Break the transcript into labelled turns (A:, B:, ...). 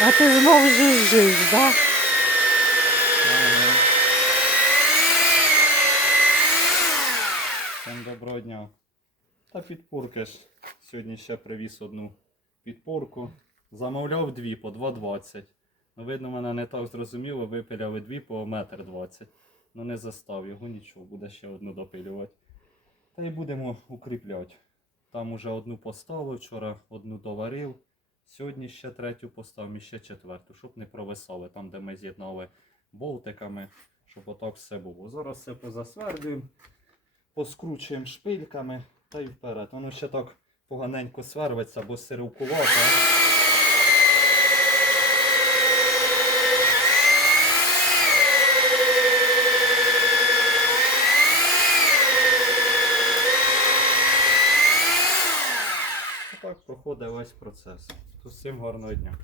A: А ти знов жужжиш, да?
B: Ага. Всім доброго дня. Та підпорки. Сьогодні ще привіз одну підпорку. Замовляв дві по 2,20. Ну, видно, мене не так зрозуміло, випиляли дві по 1,20 м. Ну не застав його нічого, буде ще одну допилювати. Та й будемо укріпляти. Там уже одну поставив, вчора одну доварив. Сьогодні ще третю поставив і ще четверту, щоб не провисали там, де ми з'єднали болтиками, щоб отак все було. Зараз все позасвердуємо, поскручуємо шпильками та й вперед. Воно ще так поганенько сверветься, бо сировкувато. Так проходить весь процес. То всім гарного дня.